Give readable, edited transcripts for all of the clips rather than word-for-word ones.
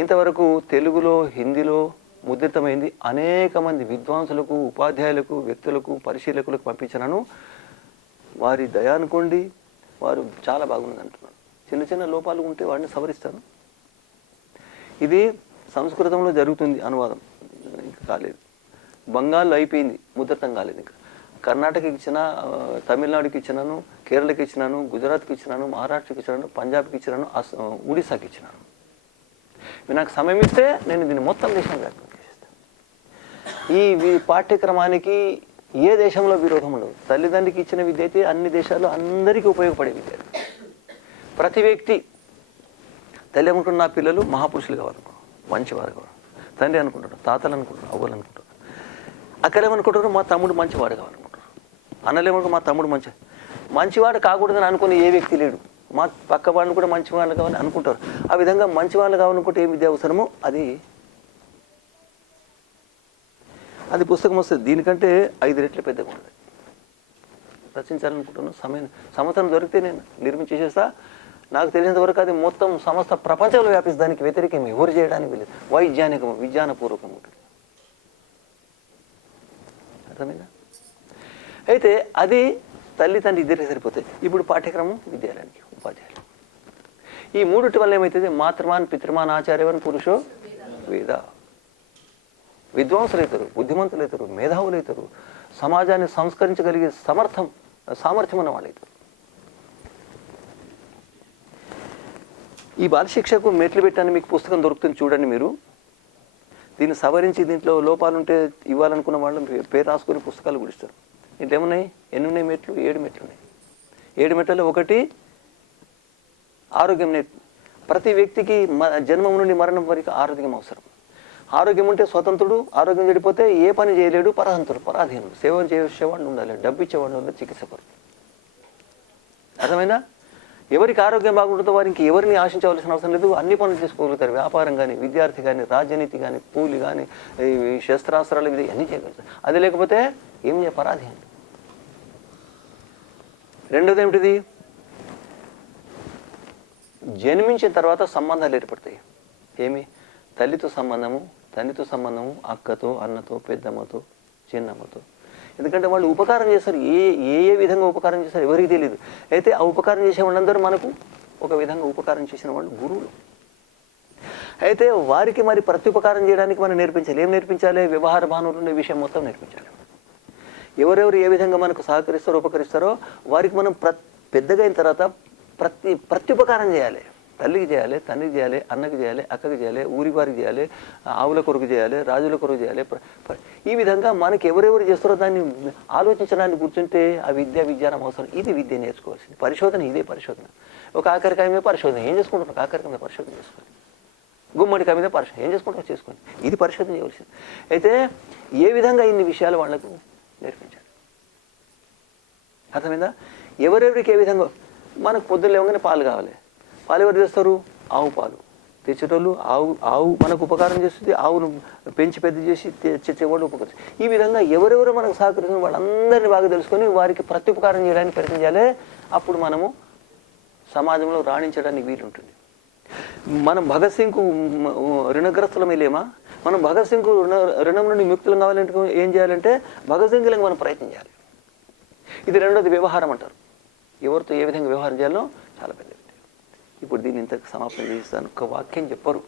ఇంతవరకు తెలుగులో, హిందీలో ముద్రితమైంది అనేక మంది విద్వాంసులకు, ఉపాధ్యాయులకు, వ్యక్తులకు, పరిశీలకులకు పంపించినాను. వారి దయ అనుకోండి, వారు చాలా బాగుంది అంటున్నారు. చిన్న చిన్న లోపాలు ఉంటే వాడిని సవరిస్తాను. ఇది సంస్కృతంలో జరుగుతుంది అనువాదం, ఇంకా కాలేదు. బంగాల్లో అయిపోయింది, ముద్రితం కాలేదు. ఇంకా కర్ణాటకకి ఇచ్చిన, తమిళనాడుకి ఇచ్చినాను, కేరళకి ఇచ్చినాను, గుజరాత్కి ఇచ్చినాను, మహారాష్ట్రకి ఇచ్చినాను, పంజాబ్కి ఇచ్చినాను, ఒడిశాకి ఇచ్చినాను. మీరు నాకు సమయం ఇస్తే నేను దీన్ని మొత్తం దేశం వ్యాప్తం చేస్తాను. ఈ పాఠ్యక్రమానికి ఏ దేశంలో విరోధం ఉండదు. తల్లిదండ్రికి ఇచ్చిన విద్య అయితే అన్ని దేశాల్లో అందరికీ ఉపయోగపడే విద్య. ప్రతి వ్యక్తి తల్లి అనుకుంటున్న నా పిల్లలు మహాపురుషులు కావాలనుకో, మంచివారు కావాలి. తండ్రి అనుకుంటాడు, తాతలు అనుకుంటారు, అవ్వలు అనుకుంటారు. అక్కలేమనుకుంటారు, మా తమ్ముడు మంచివాడు కావాలనుకుంటారు. అన్నలేమనుకో, మా తమ్ముడు మంచివాడు కాకూడదని అనుకునే ఏ వ్యక్తి లేడు. మా పక్క వాళ్ళు కూడా మంచివాళ్ళు కావాలని అనుకుంటారు. ఆ విధంగా మంచివాళ్ళు కావాలనుకుంటే ఏ విద్య అవసరమో అది పుస్తకం వస్తుంది. దీనికంటే 5 రెట్లు పెద్దగా ఉంటుంది. రచించాలనుకుంటున్నాను. సంవత్సరం దొరికితే నేను నిర్మించేసేస్తా. నాకు తెలిసినంత వరకు అది మొత్తం సమస్త ప్రపంచంలో వ్యాపిస్తే దానికి వ్యతిరేకం ఎవరు చేయడానికి వెళ్ళదు. వైజ్ఞానికము, విజ్ఞానపూర్వకం ఉంటుంది. అర్థమైందా? అయితే అది తల్లి తండ్రి ఇద్దరికి సరిపోతాయి. ఇప్పుడు పాఠ్యక్రమం విద్యాలయానికి, ఉపాధ్యాయులు. ఈ మూడిటి వల్ల ఏమవుతుంది? మాతృమాన్, పితృమాన్, ఆచార్యవన్, పురుషో వేద. విద్వాంసులు అవుతారు, బుద్ధిమంతులు అవుతారు, మేధావులు అవుతారు, సమాజాన్ని సంస్కరించగలిగే సామర్థ్యం ఉన్న వాళ్ళు అవుతారు. ఈ బాలశిక్షకు మెట్లు పెట్టాను. మీకు పుస్తకం దొరుకుతుంది, చూడండి. మీరు దీన్ని సవరించి దీంట్లో లోపాలుంటే ఇవ్వాలనుకున్న వాళ్ళు పేరు రాసుకుని పుస్తకాలు కూడా ఇస్తారు. దీంట్లో ఏమున్నాయి? ఎన్ని ఉన్నాయి మెట్లు? 7 మెట్లు ఉన్నాయి. 7 మెట్లలో ఒకటి ఆరోగ్యం నేర్పు. ప్రతి వ్యక్తికి జన్మం నుండి మరణం వరకు ఆరోగ్యం అవసరం. ఆరోగ్యం ఉంటే స్వతంత్రుడు, ఆరోగ్యం చెడిపోతే ఏ పని చేయలేడు, పరతంత్రుడు, పరాధీనుడు. సేవ చేసేవాడిని ఉండాలి, డబ్బు ఇచ్చేవాడిని ఉండాలి, చికిత్స పడు. అర్థమైనా? ఎవరికి ఆరోగ్యం బాగుంటుందో వారికి ఎవరిని ఆశించవలసిన అవసరం లేదు. అన్ని పనులు చేసుకోగలుగుతారు. వ్యాపారం కానీ, విద్యార్థి కానీ, రాజనీతి కానీ, కూలి కానీ, శస్త్రాస్త్రాలు ఇది అన్నీ చేయగలుగుతారు. అది లేకపోతే ఏం పరాధీనుడు. రెండోది ఏమిటిది? జన్మించిన తర్వాత సంబంధాలు ఏర్పడతాయి. ఏమి? తల్లితో సంబంధము, తండ్రితో సంబంధము, అక్కతో, అన్నతో, పెద్దమ్మతో, చిన్నమ్మతో. ఎందుకంటే వాళ్ళు ఉపకారం చేస్తారు. ఏ విధంగా ఉపకారం చేస్తారు ఎవరికి తెలియదు. అయితే ఆ ఉపకారం చేసే వాళ్ళందరూ మనకు ఒక విధంగా ఉపకారం చేసిన వాళ్ళు గురువులు. అయితే వారికి మరి ప్రత్యుపకారం చేయడానికి మనం నేర్పించాలి. ఏం నేర్పించాలి? వ్యవహార భావనలు ఉండే విషయం మొత్తం నేర్పించాలి. ఎవరెవరు ఏ విధంగా మనకు సహకరిస్తారో, ఉపకరిస్తారో వారికి మనం పెద్దగా అయిన తర్వాత ప్రత్యుపకారం చేయాలి. తల్లికి చేయాలి, తండ్రికి చేయాలి, అన్నకి చేయాలి, అక్కకి చేయాలి, ఊరి వారికి చేయాలి, ఆవుల కొరకు చేయాలి, రాజుల కొరకు చేయాలి. ఈ విధంగా మనకి ఎవరెవరు చేస్తారో దాన్ని ఆలోచించడానికి కూర్చుంటే ఆ విజ్ఞానం అవసరం. ఇది విద్య నేర్చుకోవాల్సింది. పరిశోధన ఇదే పరిశోధన. ఒక ఆఖరికాయ మీద పరిశోధన ఏం చేసుకుంటారు? ఆఖరికాయ మీద పరిశోధన చేసుకోండి. గుమ్మడికాయ మీద పరిశోధన ఏం చేసుకుంటారో చేసుకోండి. ఇది పరిశోధన చేయవలసింది. అయితే ఏ విధంగా ఇన్ని విషయాలు వాళ్లకు నేర్పించాలి. అర్థమైందా? ఎవరెవరికి ఏ విధంగా. మనకు పొద్దున్న లేవగానే పాలు కావాలి. పాలు ఎవరు చేస్తారు? ఆవు పాలు తెచ్చేటోళ్ళు. ఆవు మనకు ఉపకారం చేస్తుంది. ఆవును పెంచి పెద్ద చేసి తెచ్చేవాళ్ళు ఉపకరిస్తారు. ఈ విధంగా ఎవరెవరు మనకు సహకరిస్తున్న వాళ్ళందరినీ బాగా తెలుసుకొని వారికి ప్రత్యుపకారం చేయడానికి ప్రయత్నం చేయాలి. అప్పుడు మనము సమాజంలో రాణించడానికి వీలుంటుంది. మనం భగత్ సింగ్కు రుణగ్రస్తులమే లేమా? మనం భగత్ సింగ్కు రుణం నుండి ముక్తులం కావాలంటే ఏం చేయాలంటే భగత్ సింగ్ లాగా మనం ప్రయత్నం చేయాలి. ఇది రెండోది వ్యవహారం అంటారు. ఎవరితో ఏ విధంగా వ్యవహారం చేయాలో చాలా పెద్ద విద్య. ఇప్పుడు దీన్ని ఇంతకు సమాపన చేస్తాను. ఒక వాక్యం చెప్పరు.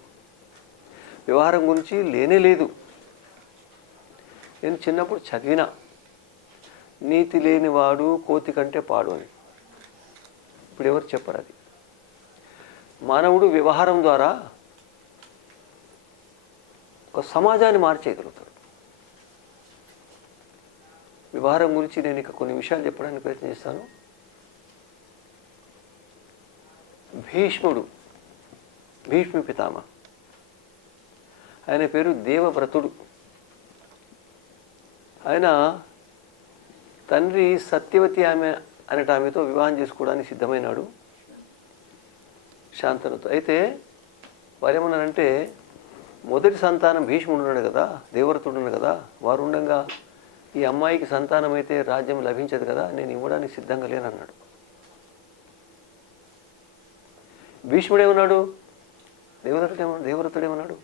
వ్యవహారం గురించి లేనే లేదు. నేను చిన్నప్పుడు చదివిన నీతి లేనివాడు కోతి కంటే పాడు అని. ఇప్పుడు ఎవరు చెప్పరు. అది మానవుడు వ్యవహారం ద్వారా ఒక సమాజాన్ని మార్చేయగలుగుతాడు. వ్యవహారం గురించి నేను ఇక కొన్ని విషయాలు చెప్పడానికి ప్రయత్నం చేస్తాను. భీష్మ పితామహ, ఆయన పేరు దేవవ్రతుడు. ఆయన తండ్రి సత్యవతి ఆమెతో వివాహం చేసుకోవడానికి సిద్ధమైనాడు శాంతనుతో. అయితే వారు ఏమన్నారంటే మొదటి సంతానం భీష్ముడు ఉన్నాడు కదా, దేవవ్రతుడు ఉన్నాడు కదా, వారు ఉండగా ఈ అమ్మాయికి సంతానం అయితే రాజ్యం లభించదు కదా, నేను ఇవ్వడానికి సిద్ధంగా లేనన్నాడు. భీష్ముడు ఏమన్నాడు? దేవదత్తుడు ఏమన్నాడు?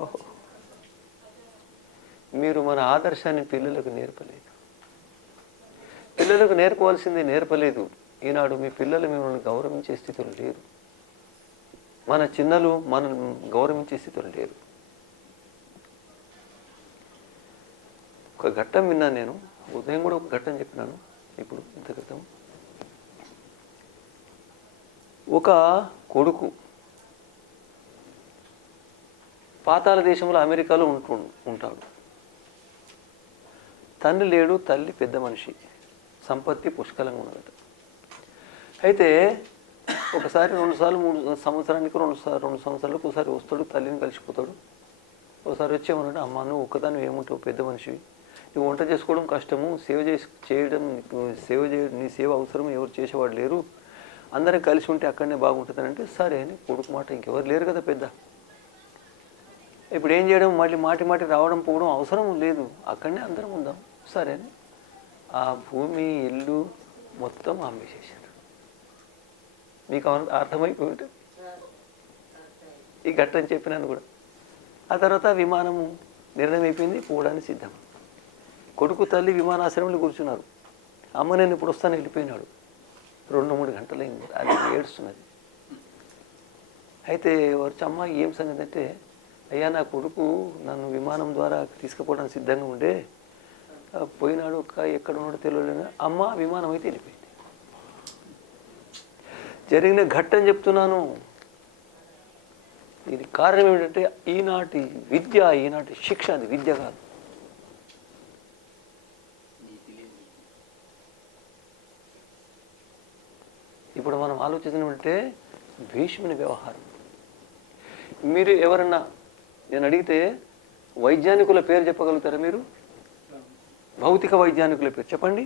ఓహో, మీరు మన ఆదర్శాన్ని పిల్లలకు నేర్పలేదు. పిల్లలకు నేర్పవలసింది నేర్పలేదు. ఈనాడు మీ పిల్లలు మిమ్మల్ని గౌరవించే స్థితిలో లేరు. మన చిన్నలు మనల్ని గౌరవించే స్థితిలో లేరు. ఒక ఘట్టం విన్నాను నేను. ఉదయం కూడా ఒక ఘట్టం చెప్పినాను ఇప్పుడు ఇంత క్రితం. ఒక కొడుకు పాతాళ దేశంలో అమెరికాలో ఉంటాడు. తండ్రి లేడు, తల్లి పెద్ద మనిషి, సంపత్తి పుష్కలంగా ఉన్నదట. అయితే ఒకసారి 2 సార్లు 3 సంవత్సరానికి 2 సంవత్సరాలకు ఒకసారి వస్తాడు, తల్లిని కలిసిపోతాడు. ఒకసారి వచ్చేమన్నాడు, అమ్మ నువ్వు ఒక్కదాన్ని ఏముంటావు, పెద్ద మనిషివి, నువ్వు వంట చేసుకోవడం కష్టము, నీ సేవ అవసరం, ఎవరు చేసేవాడు లేరు, అందరం కలిసి ఉంటే అక్కడనే బాగుంటుంది అంటే సరే అని కొడుకు మాట. ఇంకెవరు లేరు కదా పెద్ద. ఇప్పుడు ఏం చేయడం, మళ్ళీ మాటి రావడం పోవడం అవసరం లేదు, అక్కడనే అందరం ఉందాం సరే అని ఆ భూమి ఇల్లు మొత్తం అమ్మేసేసారు. మీకు అర్థమైపోయింది ఈ ఘట్టం చెప్పినాను కూడా. ఆ తర్వాత విమానము నిర్ణయం అయిపోయింది, పోవడానికి సిద్ధం. కొడుకు తల్లి విమానాశ్రయంలో కూర్చున్నారు. అమ్మ నేను ఇప్పుడు వస్తాను వెళ్ళిపోయినాడు. 2-3 గంటలైంది, అది ఏడుస్తున్నది. అయితే వచ్చి అమ్మ ఏం సంగతి అంటే, అయ్యా నా కొడుకు నన్ను విమానం ద్వారా తీసుకుపోవడానికి సిద్ధంగా ఉండే, పోయినాడు, ఎక్కడ ఉన్నాడో తెలియలేదు. అమ్మ విమానం అయితే వెళ్ళిపోయింది. జరిగిన ఘట్టం చెప్తున్నాను. దీనికి కారణం ఏమిటంటే ఈనాటి విద్య, ఈనాటి శిక్ష అది విద్య కాదు. ఇప్పుడు మనం ఆలోచించినట్టే భీష్ముని వ్యవహారం. మీరు ఎవరన్నా నేను అడిగితే వైజ్ఞానికుల పేరు చెప్పగలుగుతారా మీరు? భౌతిక వైజ్ఞానికుల పేరు చెప్పండి,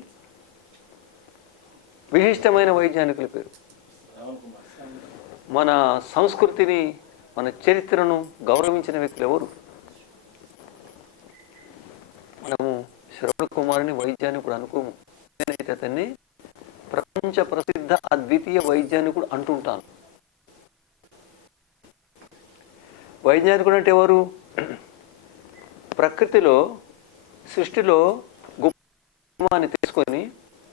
విశిష్టమైన వైజ్ఞానికుల పేరు. మన సంస్కృతిని, మన చరిత్రను గౌరవించిన వ్యక్తులు ఎవరు? మనము శ్రవణ కుమారుని వైజ్ఞానికుడు అనుకోము. నేనైతే అతన్ని ప్రపంచ ప్రసిద్ధ అద్వితీయ వైజ్ఞానికుడు అంటుంటాను. వైజ్ఞానికుడు అంటే ఎవరు? ప్రకృతిలో, సృష్టిలో గుప్తాన్ని తీసుకొని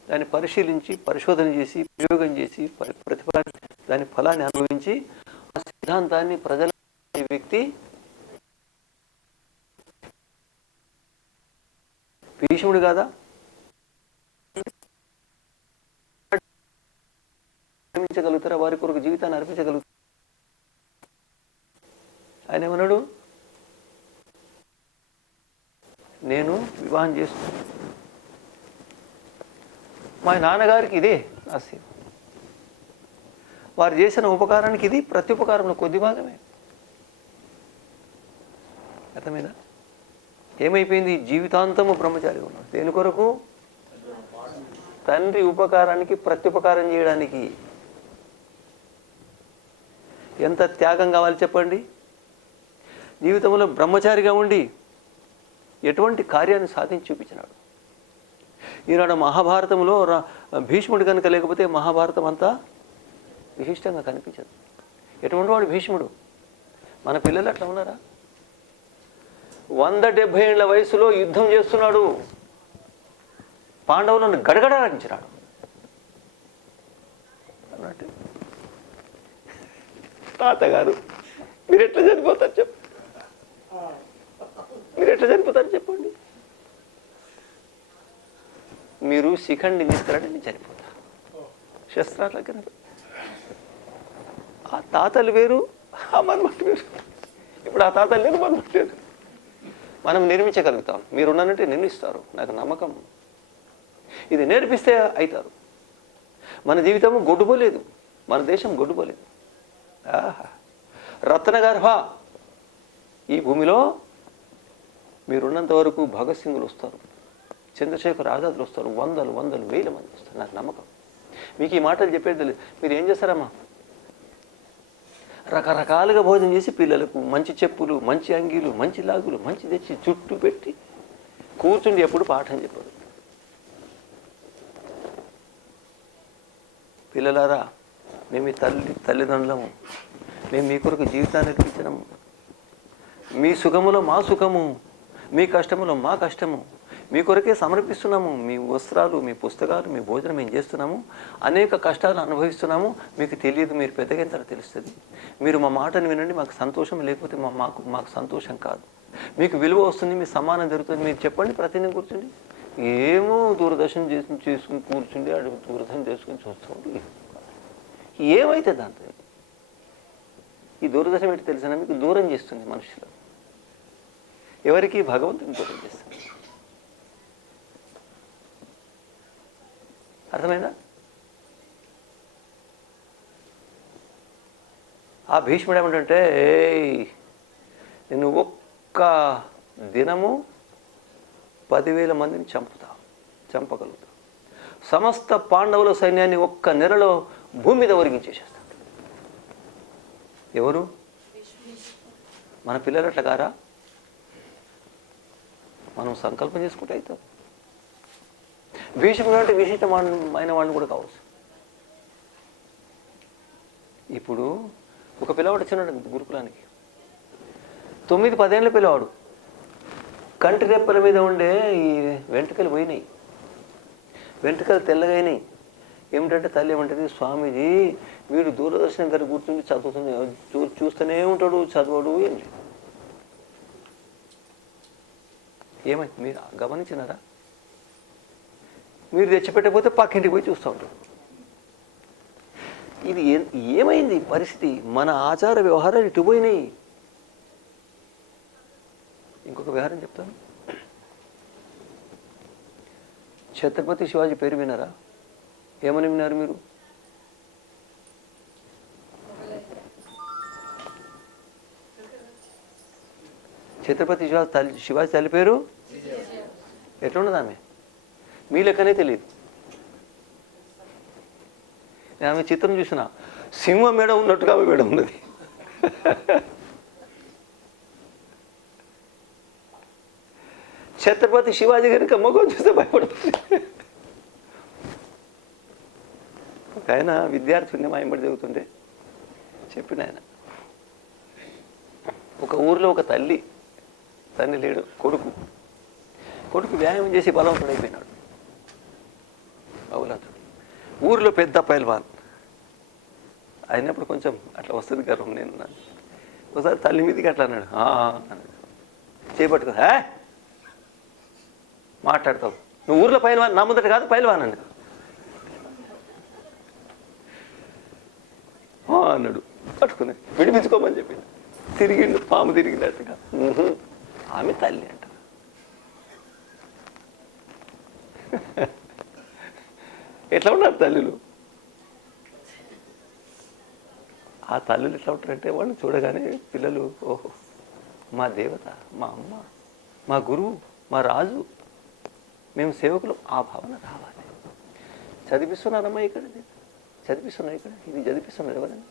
దాన్ని పరిశీలించి, పరిశోధన చేసి, ప్రయోగం చేసి, దాని ఫలాన్ని అనుభవించి ఆ సిద్ధాంతాన్ని ప్రజల వ్యక్తి భీష్ముడు కాదా? అర్పించగలుగుతారా? వారి కొరకు జీవితాన్ని అర్పించగలుగుతారు. ఆయన ఏమన్నాడు, నేను వివాహం చేస్తున్నాను, మా నాన్నగారికి ఇదే ఆశయం, వారు చేసిన ఉపకారానికి ఇది ప్రత్యుపకారంలో కొద్ది భాగమే. అర్థమైందా? ఏమైపోయింది? జీవితాంతము బ్రహ్మచారి ఉన్నాడు. దేని కొరకు? తండ్రి ఉపకారానికి ప్రత్యుపకారం చేయడానికి. ఎంత త్యాగం కావాలి చెప్పండి? జీవితంలో బ్రహ్మచారిగా ఉండి ఎటువంటి కార్యాన్ని సాధించి చూపించినాడు. ఈనాడు మహాభారతంలో భీష్ముడు కనుక లేకపోతే మహాభారతం అంతా విశిష్టంగా కనిపించదు. ఎటువంటి వాడు భీష్ముడు? మన పిల్లలు అట్లా ఉన్నారా? 170 ఏళ్ల వయసులో యుద్ధం చేస్తున్నాడు, పాండవులను గడగడాడించినాడు అన్నట్టు. తాతగారు మీరు ఎట్లా చనిపోతారు చెప్పండి, మీరు ఎట్లా చనిపోతారు చెప్పండి. మీరు శిఖండి తీసుకురండి, నేను చనిపోతా. శస్త్రాల కింద ఆ తాతలు వేరు, ఆ మనమట్టు వేరు. ఇప్పుడు ఆ తాతలు లేరు, మనమట్టు లేరు. మనం నిర్మించగలుగుతాం. మీరున్నానంటే నిర్మిస్తారు, నాకు నమ్మకం. ఇది నేర్పిస్తే అవుతారు. మన జీవితం గొడ్డుపోలేదు, మన దేశం గొడ్డుపోలేదు. రత్నగర్భ ఈ భూమిలో మీరున్నంత వరకు భగత్ సింగులు వస్తారు, చంద్రశేఖర్ ఆజాద్లు వస్తారు, వందలు వేల మంది వస్తారు, నాకు నమ్మకం. మీకు ఈ మాటలు చెప్పేది తెలియదు. మీరు ఏం చేస్తారమ్మా? రకరకాలుగా భోజనం చేసి పిల్లలకు మంచి చెప్పులు, మంచి అంగీలు, మంచి లాగులు, మంచి తెచ్చి చుట్టూ పెట్టి కూర్చుండి ఎప్పుడు పాఠం చెప్పరు. పిల్లలారా, మేము తల్లిదండ్రులము, మేము మీ కొరకు జీవితాన్ని అర్పించినాము. మీ సుఖములో మా సుఖము, మీ కష్టములో మా కష్టము మీ కొరకే సమర్పిస్తున్నాము. మీ వస్త్రాలు, మీ పుస్తకాలు, మీ భోజనం మేము చేస్తున్నాము. అనేక కష్టాలు అనుభవిస్తున్నాము. మీకు తెలియదు, మీరు పెద్దగైన తర్వాత తెలుస్తుంది. మీరు మా మాటను వినండి, మాకు సంతోషం, లేకపోతే మాకు సంతోషం కాదు. మీకు విలువ వస్తుంది, మీ సమానం జరుగుతుంది. మీరు చెప్పండి, ప్రతిదినం కూర్చుండి. ఏమో దూరదర్శనం చేసుకుని కూర్చుండి, అడుగు దూరదర్శనం చేసుకుని చూస్తుంది. ఏమైతే దాంతో ఈ దూరదర్శనం ఏంటి తెలిసినా మీకు దూరం చేస్తుంది మనుషులు. ఎవరికి? భగవంతుని దూరం చేస్తుంది. అర్థమైందా? ఆ భీష్ముడు ఏమంటే, నేను ఒక్క దినము 10,000 మందిని చంపగలుగుతావు. సమస్త పాండవుల సైన్యాన్ని ఒక్క నెలలో భూమి మీద ఒరిగించేసేస్తాడు. ఎవరు? మన పిల్లలు అట్లా కారా? మనం సంకల్పం చేసుకుంటే అవుతాం. భీష్ముడు అంటే విశిష్టమైన వాడిని కూడా కావచ్చు. ఇప్పుడు ఒక పిల్లవాడు వచ్చినాడు గురుకులానికి, 9-10 ఏళ్ళ పిల్లవాడు. కంటి రెప్పల మీద ఉండే ఈ వెంట్రుకలు పోయినాయి, వెంట్రుకలు తెల్లగైనాయి. ఏమిటంటే తల్లి ఏమంటుంది, స్వామీజీ వీడు దూరదర్శనం గారు కూర్చుండి చదువుతుంది, చూస్తూనే ఉంటాడు, చదవడు. ఏమైంది మీరు గమనించినారా? మీరు తెచ్చిపెట్టకపోతే పక్కింటికి పోయి చూస్తూ ఉంటారు. ఇది ఏమైంది పరిస్థితి? మన ఆచార వ్యవహారాలు ఇటు పోయినాయి. ఇంకొక వ్యవహారం చెప్తాను. ఛత్రపతి శివాజీ పేరు విన్నారా? ఏమని విన్నారు మీరు? ఛత్రపతి శివాజీ తల్లి పేరు ఎట్లున్నది? ఆమె మీ లెక్కనే తెలియదు. ఆమె చిత్రం చూసిన సింహం మేడ ఉన్నట్టుగా ఆమె మేడ ఉన్నది. ఛత్రపతి శివాజీ గారికి మొగం చూస్తే భయపడుతుంది. ఆయన విద్యార్థుల్ని మాయంబడి చదువుతుంటే చెప్పిన ఆయన, ఒక ఊరిలో ఒక తండ్రి లేడు, కొడుకు వ్యాయామం చేసి బలవంతుడు అయిపోయినాడు. బహుళాతుడు ఊరిలో పెద్ద పైల్వాన్ అయినప్పుడు కొంచెం అట్లా వస్తుంది గర్వం. నేను ఒకసారి తల్లి మీదకి అట్లా అన్నాడు, చేపట్టుకో మాట్లాడతావు, నువ్వు ఊర్లో పైల్వాన్, నా ముందట కాదు పైల్వాన్ అన్నాడు. అన్నాడు, పట్టుకుని విడిపించుకోమని చెప్పింది. తిరిగిండు, పాము తిరిగినట్టుగా. ఆమె తల్లి అంట. ఎట్లా ఉన్నారు తల్లులు? ఆ తల్లులు ఎట్లా ఉంటారంటే, వాళ్ళు చూడగానే పిల్లలు, ఓహో మా దేవత, మా అమ్మ, మా గురువు, మా రాజు, మేము సేవకులు, ఆ భావన రావాలి. చదివిస్తున్నారమ్మా ఇక్కడ, చదివిస్తున్నారు ఇక్కడ, ఇది చదివిస్తున్నారు ఎవరని?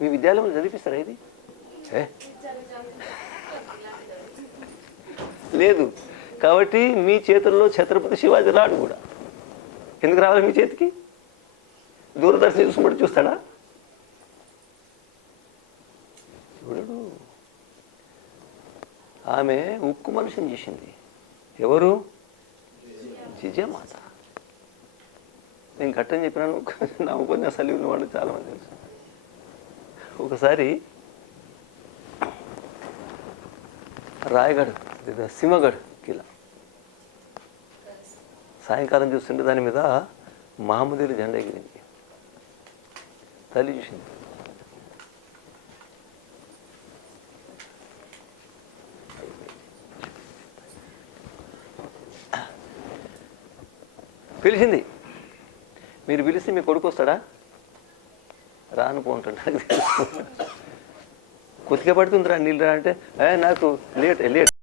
మీ విద్యాలయంలో చదివిస్తారా ఇది? లేదు. కాబట్టి మీ చేతుల్లో ఛత్రపతి శివాజీ రాడు కూడా. ఎందుకు రావాలి మీ చేతికి? దూరదర్శనం చూసుకుంటూ చూస్తాడా? చూడడు. ఆమె ఉక్కు మనిషిని చేసింది. ఎవరు? జిజమాత. నేను గట్టని చెప్పినాను, నా ఉపన్యాసాలు విన్న వాళ్ళు చాలామంది తెలుసు. ఒకసారి రాయగఢ్, సింహగఢ్ కిలా సాయంకాలం చూస్తుంటే దాని మీద మహమ్మదీల జెండా ఎగిరింది. తల్లి చూసింది. పిలిచింది. మీరు పిలిస్తే మీ కొడుకు వస్తాడా? రాను పోంటాడు. కొద్దిగా పడుతుందిరా నీళ్ళు రా అంటే, నాకు లేట్